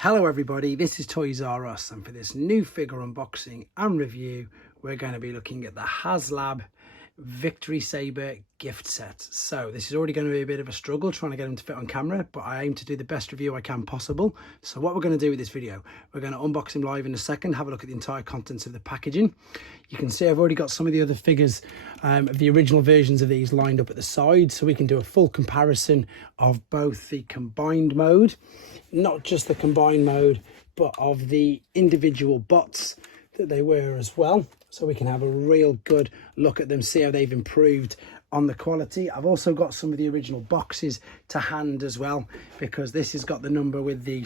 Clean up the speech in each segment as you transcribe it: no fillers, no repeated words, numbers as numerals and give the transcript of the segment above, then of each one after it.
Hello everybody, this is Toys R Us, and for this new figure unboxing and review we're going to be looking at the haslab Victory Saber gift set. So this is already going to be a bit of a struggle trying to get them to fit on camera, but I aim to do the best review I can possible. So what we're going to do with this video, we're going to unbox him live in a second, have a look at the entire contents of the packaging. You can see I've already got some of the other figures of the original versions of these lined up at the side, so we can do a full comparison of both the combined mode, not just the combined mode, but of the individual bots that they were as well, so we can have a real good look at them, see how they've improved on the quality. I've also got some of the original boxes to hand as well, because this has got the number with the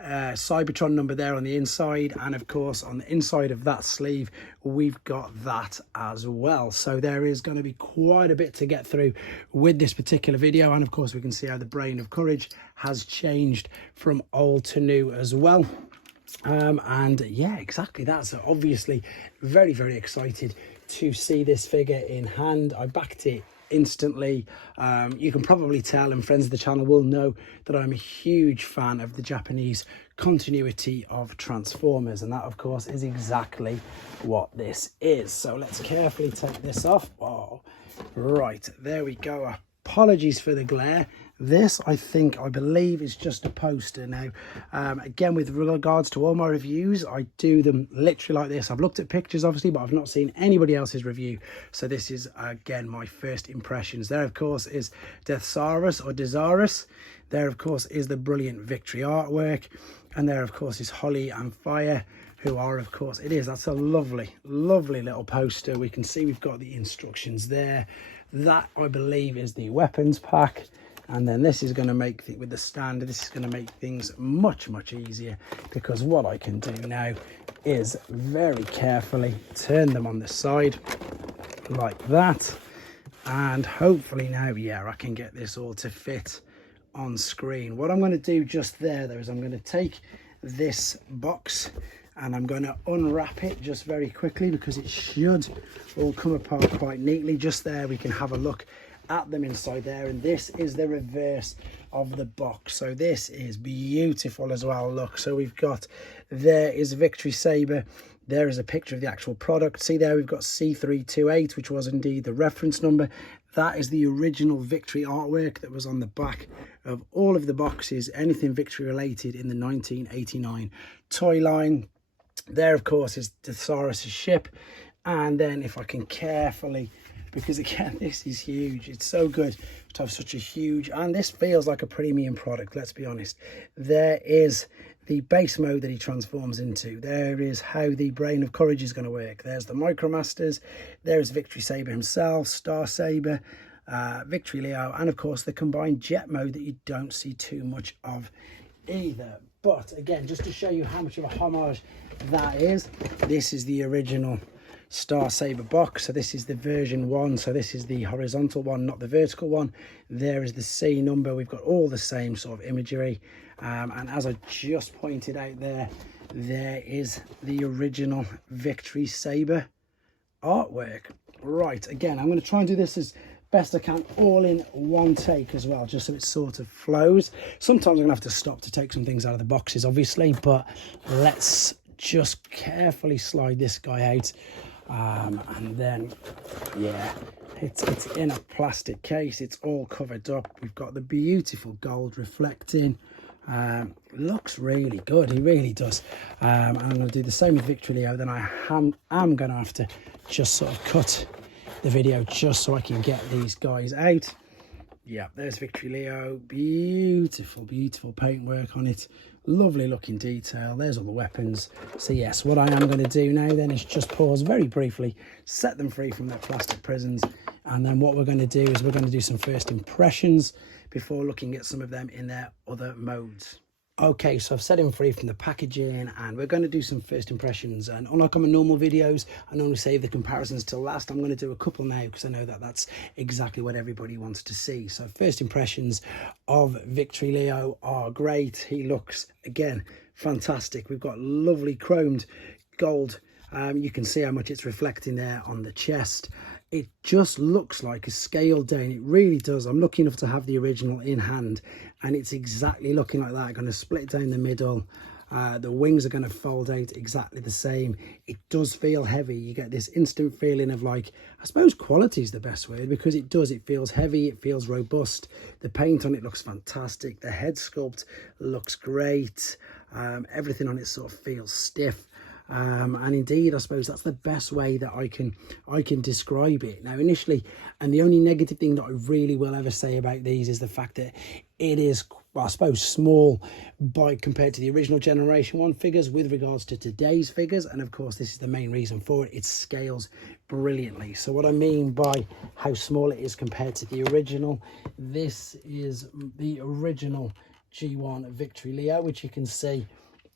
Cybertron number there on the inside, and of course on the inside of that sleeve we've got that as well. So there is going to be quite a bit to get through with this particular video, and of course we can see how the Brain of Courage has changed from old to new as well. And yeah, exactly that. So obviously very excited to see this figure in hand. I backed it instantly. You can probably tell, and friends of the channel will know, that I'm a huge fan of the Japanese continuity of Transformers, and that of course is exactly what this is. So let's carefully take this off. Oh, right, there we go. Apologies for the glare. This, I believe, is just a poster. Now, again, with regards to all my reviews, I do them literally like this. I've looked at pictures, obviously, but I've not seen anybody else's review. So this is, again, my first impressions. There, of course, is Deathsaurus or Desirus. There, of course, is the brilliant Victory artwork. And there, of course, is Holly and Fire, who are, of course, that's a lovely little poster. We can see we've got the instructions there. That, I believe, is the weapons pack. And then this is going to make, with the stand, this is going to make things much easier, because what I can do now is very carefully turn them on the side like that, and hopefully now, yeah, I can get this all to fit on screen. What I'm going to do just there though is I'm going to take this box and I'm going to unwrap it just very quickly, because it should all come apart quite neatly. Just there we can have a look at them inside there, and this is the reverse of the box. So this is beautiful as well. Look, so we've got, there is Victory Saber, there is a picture of the actual product. See there, we've got C328, which was indeed the reference number. That is the original Victory artwork that was on the back of all of the boxes, anything Victory related in the 1989 toy line. There, of course, is Thesaurus' ship. And then if I can carefully, because again, this is huge. It's so good to have such a huge, and this feels like a premium product, let's be honest. There is the base mode that he transforms into. There is how the Brain of Courage is going to work. There's the Micromasters. There's Victory Saber himself, Star Saber, Victory Leo, and of course the combined jet mode that you don't see too much of either. But again, just to show you how much of a homage that is, this is the original Star Saber box. So this is the version 1, so this is the horizontal one, not the vertical one. There is the C number. We've got all the same sort of imagery, and as I just pointed out there is the original Victory Saber artwork. Right, again, I'm going to try and do this as best I can all in one take as well, just so it sort of flows. Sometimes I'm gonna have to stop to take some things out of the boxes, obviously, but let's just carefully slide this guy out. And then, yeah, it's in a plastic case. It's all covered up. We've got the beautiful gold reflecting. Looks really good. He really does. And I'm going to do the same with Victory Leo. Then I am going to have to just sort of cut the video just so I can get these guys out. Yeah, there's Victory Leo. Beautiful paintwork on it. Lovely looking detail. There's all the weapons. So yes, what I am going to do now then is just pause very briefly, set them free from their plastic prisons, and then what we're going to do is we're going to do some first impressions before looking at some of them in their other modes. Okay, so I've set him free from the packaging, and we're going to do some first impressions. And unlike on my normal videos, I normally save the comparisons till last. I'm going to do a couple now, because I know that that's exactly what everybody wants to see. So first impressions of Victory Leo are great. He looks, again, fantastic. We've got lovely chromed gold. You can see how much it's reflecting there on the chest. it just looks like a scaled down. It really does. I'm lucky enough to have the original in hand, and it's exactly looking like that. Going to split down the middle. The wings are going to fold out exactly the same. It does feel heavy. You get this instant feeling of, like, I suppose quality is the best word, because it does. It feels heavy. It feels robust. The paint on it looks fantastic. The head sculpt looks great. Everything on it sort of feels stiff. And indeed, I suppose that's the best way that I can describe it. Now, initially, and the only negative thing that I really will ever say about these is the fact that it is, well, I suppose, small compared to the original Generation 1 figures with regards to today's figures. And of course, this is the main reason for it. It scales brilliantly. So what I mean by how small it is compared to the original, this is the original G1 Victory Leo, which you can see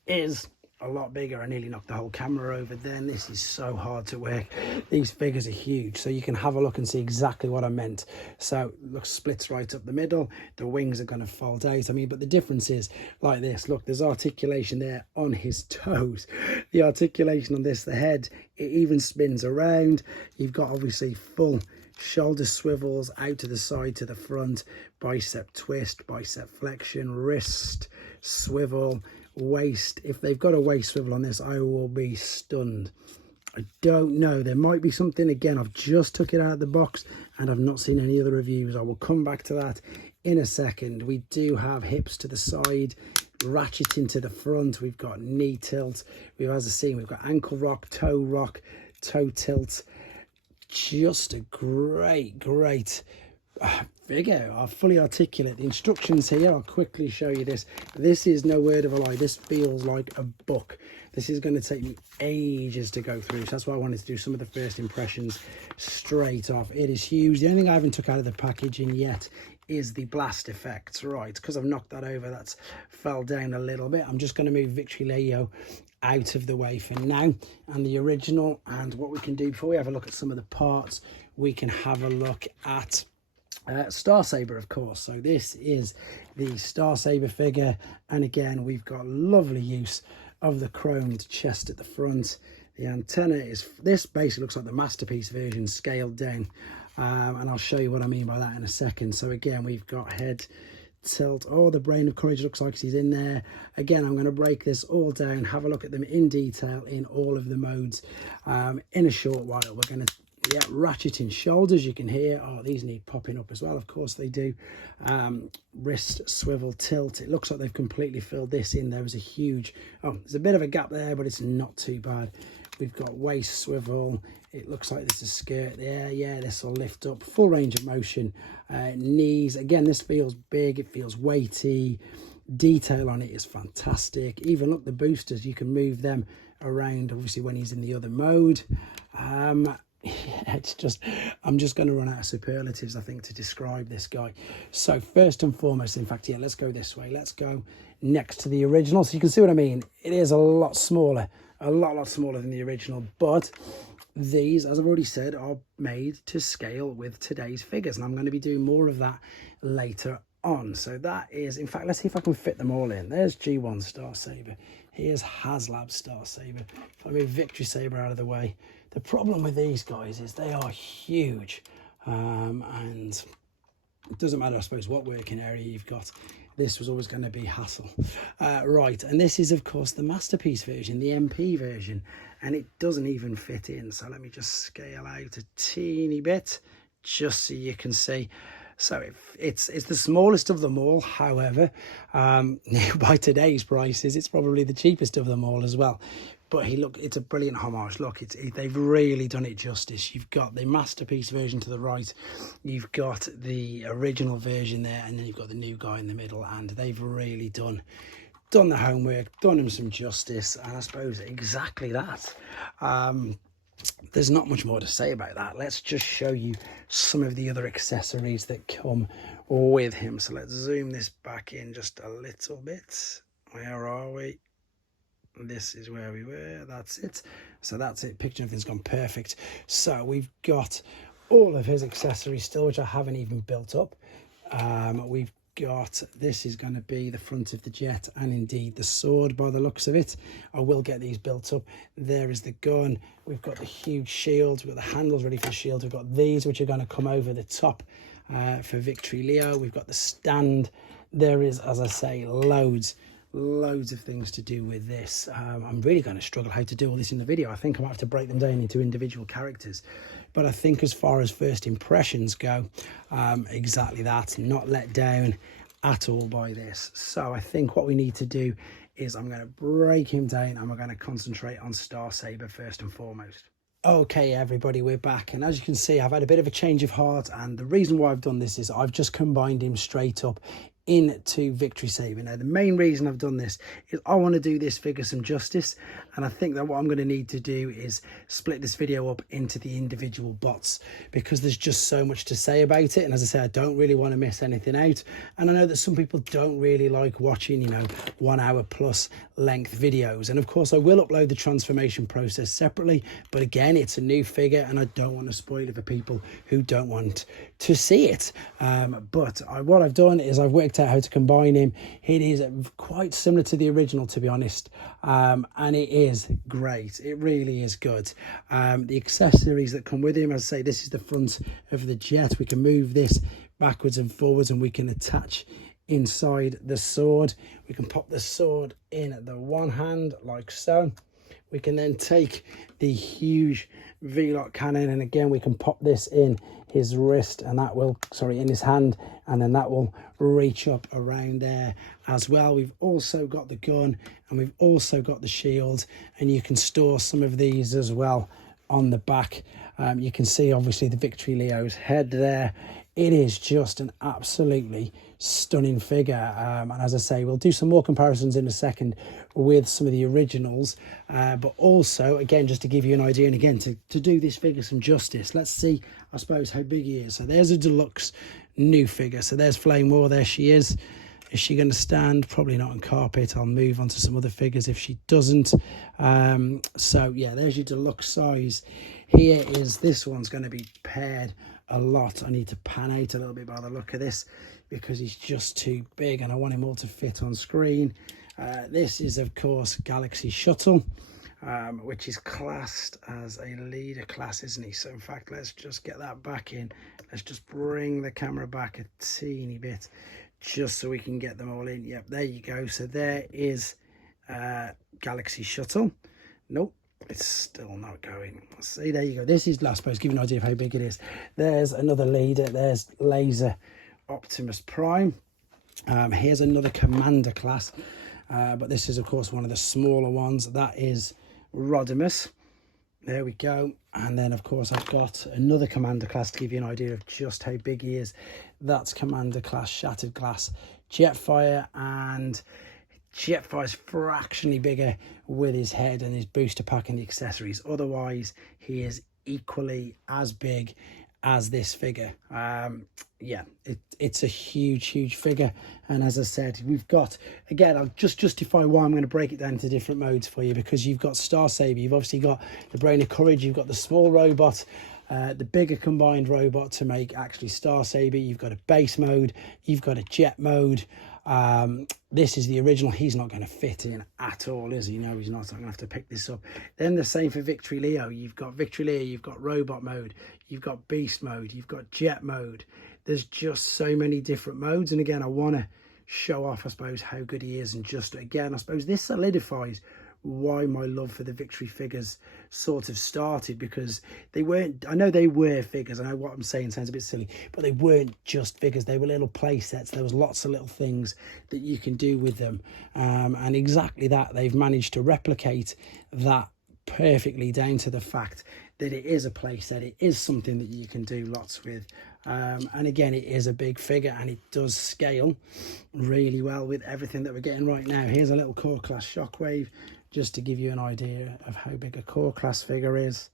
is a lot bigger. I nearly knocked the whole camera over then. This is so hard to work. These figures are huge, so you can have a look and see exactly what I meant. So look, splits right up the middle. The wings are going to fold out. I mean, but the difference is like this. Look, there's articulation there on his toes. The articulation on this, the head, it even spins around. You've got obviously full shoulder swivels out to the side, to the front, bicep twist, bicep flexion, wrist swivel, waist. If they've got a waist swivel on this, I will be stunned. I don't know, there might be something. Again, I've just took it out of the box and I've not seen any other reviews. I will come back to that in a second. We do have hips to the side, ratcheting to the front. We've got knee tilt. As I've seen, we've got ankle rock, toe tilt. Just a great figure. Fully articulate. The instructions here, I'll quickly show you this. This is no word of a lie. This feels like a book. This is going to take me ages to go through. So that's why I wanted to do some of the first impressions straight off. It is huge. The only thing I haven't took out of the packaging yet is the blast effects. Right, because I've knocked that over, that's fell down a little bit. I'm just going to move Victory Leo out of the way for now, and the original. And what we can do before we have a look at some of the parts, we can have a look at Star Saber, of course. So this is the Star Saber figure, and again, we've got lovely use of the chromed chest at the front. The antenna is, this basically looks like the Masterpiece version scaled down, and I'll show you what I mean by that in a second. So again, we've got head tilt. Oh, the Brain of Courage looks like he's in there. Again, I'm going to break this all down, have a look at them in detail in all of the modes in a short while. We're going to, yeah, ratcheting shoulders, you can hear. Oh, these need popping up as well, of course they do. Wrist swivel tilt. It looks like they've completely filled this in. There was a huge, oh, there's a bit of a gap there, but it's not too bad. We've got waist swivel. It looks like there's a skirt there. Yeah, this will lift up. Full range of motion. Knees. Again, this feels big. It feels weighty. Detail on it is fantastic. Even look, the boosters, you can move them around, obviously, when he's in the other mode. Yeah, it's just, I'm just going to run out of superlatives, I think, to describe this guy. So first and foremost, in fact, yeah, let's go this way. Let's go next to the original. So you can see what I mean. It is a lot smaller, a lot smaller than the original, but these, as I've already said, are made to scale with today's figures, and I'm going to be doing more of that later on. So that is, in fact, let's see if I can fit them all in. There's G1 Star Saber. Here's haslab Star Saber. If I move Victory Saber out of the way. The problem with these guys is they are huge, and it doesn't matter, I suppose, what working area you've got. This was always going to be hassle. Right, and this is, of course, the Masterpiece version, the MP version, and it doesn't even fit in. So let me just scale out a teeny bit, just so you can see. So it's the smallest of them all. However, by today's prices, it's probably the cheapest of them all as well. But it's a brilliant homage. Look, they've really done it justice. You've got the Masterpiece version to the right, you've got the original version there, and then you've got the new guy in the middle, and they've really done the homework, done him some justice, and I suppose exactly that. There's not much more to say about that. Let's just show you some of the other accessories that come with him. So let's zoom this back in just a little bit. Where are we? This is where we were. That's it. So that's it. Picture everything's gone perfect. So we've got all of his accessories still, which I haven't even built up. We've got, this is going to be the front of the jet and indeed the sword by the looks of it. I will get these built up. There is the gun. We've got the huge shields. We've got the handles ready for the shield. We've got these which are going to come over the top for Victory Leo. We've got the stand. There is, as I say, loads of things to do with this. I'm really going to struggle how to do all this in the video. I think I might have to break them down into individual characters, but I think as far as first impressions go, exactly that, not let down at all by this. So I think what we need to do is I'm going to break him down and we're going to concentrate on Star Saber first and foremost. Okay, everybody, we're back, and as you can see, I've had a bit of a change of heart, and the reason why I've done this is I've just combined him straight up into Victory Saber. Now, the main reason I've done this is I want to do this figure some justice, and I think that what I'm going to need to do is split this video up into the individual bots, because there's just so much to say about it. And as I say, I don't really want to miss anything out, and I know that some people don't really like watching, you know, 1 hour plus length videos, and of course I will upload the transformation process separately, but again, it's a new figure and I don't want to spoil it for people who don't want to see it. But what I've done is I've worked out how to combine him. It is quite similar to the original, to be honest, and it is great. It really is good. The accessories that come with him, as I say, this is the front of the jet. We can move this backwards and forwards, and we can attach inside the sword. We can pop the sword in the one hand like so. We can then take the huge V-lock cannon, and again we can pop this in his wrist, and that will, sorry, in his hand, and then that will reach up around there as well. We've also got the gun, and we've also got the shield, and you can store some of these as well on the back. You can see obviously the Victory Leo's head there. It is just an absolutely stunning figure, and as I say, we'll do some more comparisons in a second with some of the originals, but also, again, just to give you an idea, and again to do this figure some justice, let's see, I suppose, how big he is. So there's a deluxe new figure. So there's Flame War. There she is. Is she going to stand? Probably not on carpet. I'll move on to some other figures if she doesn't. So yeah, there's your deluxe size. Here is, this one's going to be paired a lot. I need to pan out a little bit by the look of this, because he's just too big and I want him all to fit on screen. This is, of course, Galaxy Shuttle, which is classed as a leader class, isn't he? So in fact, let's just get that back in. Let's just bring the camera back a teeny bit just so we can get them all in. Yep, there you go. So there is Galaxy Shuttle. Nope, it's still not going. See, there you go. This is, I suppose, give you an idea of how big it is. There's another leader. There's Laser Optimus Prime. Here's another Commander class, but this is, of course, one of the smaller ones. That is Rodimus. There we go. And then, of course, I've got another Commander class to give you an idea of just how big he is. That's Commander class Shattered Glass Jetfire, and Jetfire's fractionally bigger with his head and his booster pack and the accessories. Otherwise, he is equally as big as this figure. Yeah, it's a huge figure, and as I said, we've got, again, I'll just justify why I'm going to break it down into different modes for you, because you've got Star Saber, you've obviously got the Brain of Courage, you've got the small robot, the bigger combined robot to make actually Star Saber, you've got a base mode, you've got a jet mode. This is the original. He's not going to fit in at all, is he? No, he's not. I'm going to have to pick this up. Then the same for Victory Leo. You've got Victory Leo, you've got robot mode, you've got beast mode, you've got jet mode. There's just so many different modes, and again, I want to show off, I suppose, how good he is, and just, again, I suppose this solidifies why my love for the Victory figures sort of started, because they weren't, I know they were figures, I know what I'm saying sounds a bit silly, but they weren't just figures, they were little play sets. There was lots of little things that you can do with them, and exactly that, they've managed to replicate that perfectly, down to the fact that it is a play set, it is something that you can do lots with, and again, it is a big figure, and it does scale really well with everything that we're getting right now. Here's a little core class Shockwave, just to give you an idea of how big a core class figure is.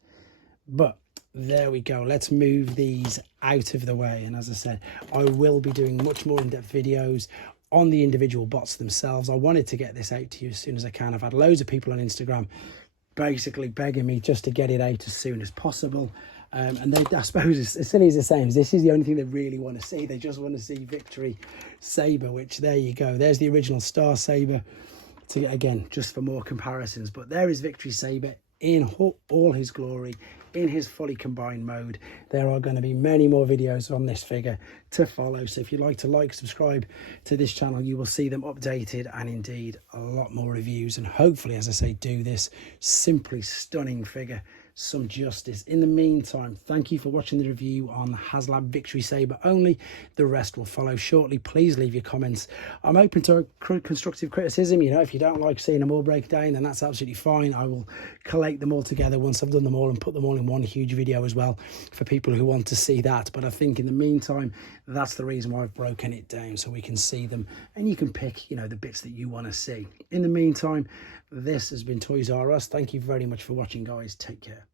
But there we go. Let's move these out of the way. And as I said, I will be doing much more in-depth videos on the individual bots themselves. I wanted to get this out to you as soon as I can. I've had loads of people on Instagram basically begging me just to get it out as soon as possible. And they, I suppose, as silly as it sounds, this is the only thing they really want to see. They just want to see Victory Saber, which, there you go. There's the original Star Saber, to get, again, just for more comparisons. But there is Victory Saber in all his glory, in his fully combined mode. There are going to be many more videos on this figure to follow, so if you'd like to subscribe to this channel, you will see them updated, and indeed a lot more reviews, and hopefully, as I say, do this simply stunning figure some justice. In the meantime, thank you for watching the review on the haslab Victory Saber only. The rest will follow shortly. Please leave your comments. I'm open to constructive criticism. You know, if you don't like seeing them all break down, then that's absolutely fine. I will collate them all together once I've done them all and put them all in one huge video as well for people who want to see that. But I think in the meantime, that's the reason why I've broken it down, so we can see them and you can pick, you know, the bits that you want to see. In the meantime, this has been Toys R Us. Thank you very much for watching, guys. Take care.